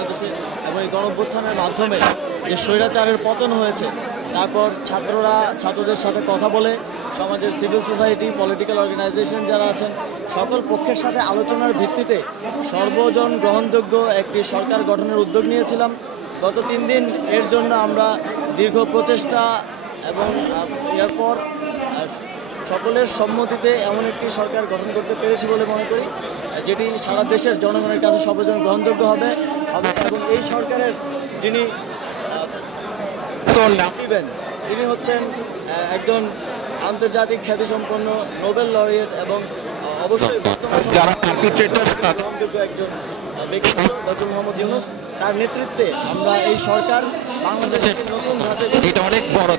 বাংলাদেশে এবং এই গণঅভ্যুত্থানের মাধ্যমে যে স্বৈরাচারের পতন হয়েছে, তারপর ছাত্ররা ছাত্রদের সাথে কথা বলে সমাজের সিভিল সোসাইটি, পলিটিক্যাল অর্গানাইজেশন যারা আছেন সকল পক্ষের সাথে আলোচনার ভিত্তিতে সর্বজন গ্রহণযোগ্য একটি সরকার গঠনের উদ্যোগ নিয়েছিলাম। গত 3 দিন এর জন্য আমরা দীর্ঘ প্রচেষ্টা এবং এরপর সকলের সম্মতিতে এমন একটি সরকার গঠন করতে পেরেছি বলে মনে করি, যেটি সারা দেশের জনগণের কাছে সর্বজন গ্রহণযোগ্য হবে এবং এই সরকারের যিনি দিবেন তিনি হচ্ছেন একজন আন্তর্জাতিক খ্যাতিসম্পন্ন নোবেল লরিয়েট এবং অবশ্যই যারা আর্বিট্রেটার্স গ্রহণযোগ্য একজন ব্যক্তিত্ব ডক্টর মোহাম্মদ ইউনূস। তার নেতৃত্বে আমরা এই সরকার বাংলাদেশের নতুন ধাঁচে এটা অনেক বড়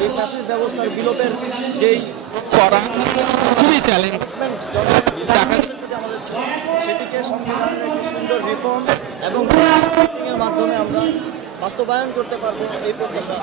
যে ফ্যাসিস্ট ব্যবস্থার বিলোপের যেই করা খুবই চ্যালেঞ্জ সেটিকে সংবিধানের একটি সুন্দর রিফর্ম এবং এর মাধ্যমে আমরা বাস্তবায়ন করতে পারবো এই প্রত্যাশা।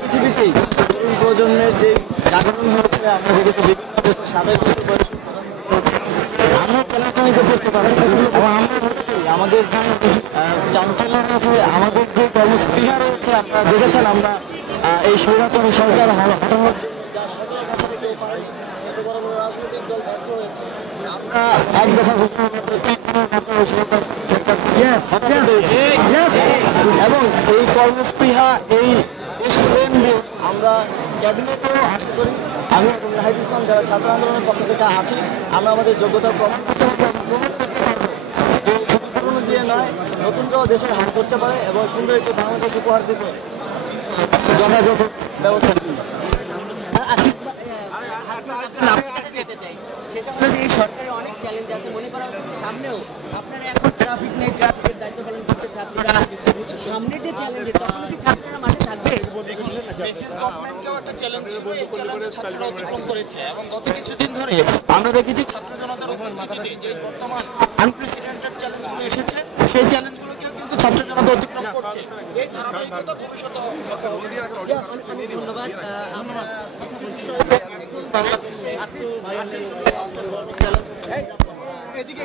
পৃথিবীতেই তরুণ প্রজন্মের যে জাগরণ হয়েছে আমরা দেখেছি বিভিন্ন দেশের 27 বছর বয়স আমরা চ্যালেঞ্জ নিতে প্রস্তুত আছি এবং আমরা আমাদের চাঞ্চল্য রয়েছে, আমাদের যে কর্মস্পৃহা রয়েছে আমরা দেখেছেন আমরা এই স্বৈরাচারী সরকার হঠাৎ যা 17 বছরে কেউ পারে এত বড় বড় রাজনৈতিক দল ব্যর্থ হয়েছে, আমরা এক দফা এবং এই কর্মস্পৃহা এই দেশপ্রেম আমরা ক্যাবিনেটেও আশা করি আমি এবং নাহিদ ইসলাম যারা ছাত্র আন্দোলনের পক্ষ থেকে আছি আমরা আমাদের যোগ্যতা প্রমাণ করতে পারবো যে শুধু পুরনো দিয়ে নয় নতুনরাও দেশের হাত ধরতে পারে এবং সুন্দর একটি বাংলাদেশ উপহার দিতে যথাযথ ব্যবস্থা নিন। সেটা হলো যে এই সরকারের অনেক চ্যালেঞ্জ আছে, মনে করা হচ্ছে সামনেও আপনারা এখন ট্রাফিক নেই, ট্রাফিকের দায়িত্ব পালন করছে ছাত্ররা, সামনে যে চ্যালেঞ্জ তখন কি ছাত্ররা মাঠে থাকবে? গভর্নমেন্টকেও একটা চ্যালেঞ্জ ছিল, এই চ্যালেঞ্জ ছাত্ররা অতিক্রম করেছে এবং গত কিছুদিন ধরে আমরা দেখেছি ছাত্র জনতার উপস্থিতিতে যে বর্তমান আনপ্রেসিডেন্টেড চ্যালেঞ্জগুলো এসেছে সেই চ্যালেঞ্জগুলোকেও কিন্তু ছাত্র জনতা অতিক্রম করছে। এই ধারাবাহিকতা ভবিষ্যতে ধন্যবাদ। আমরা এদিকে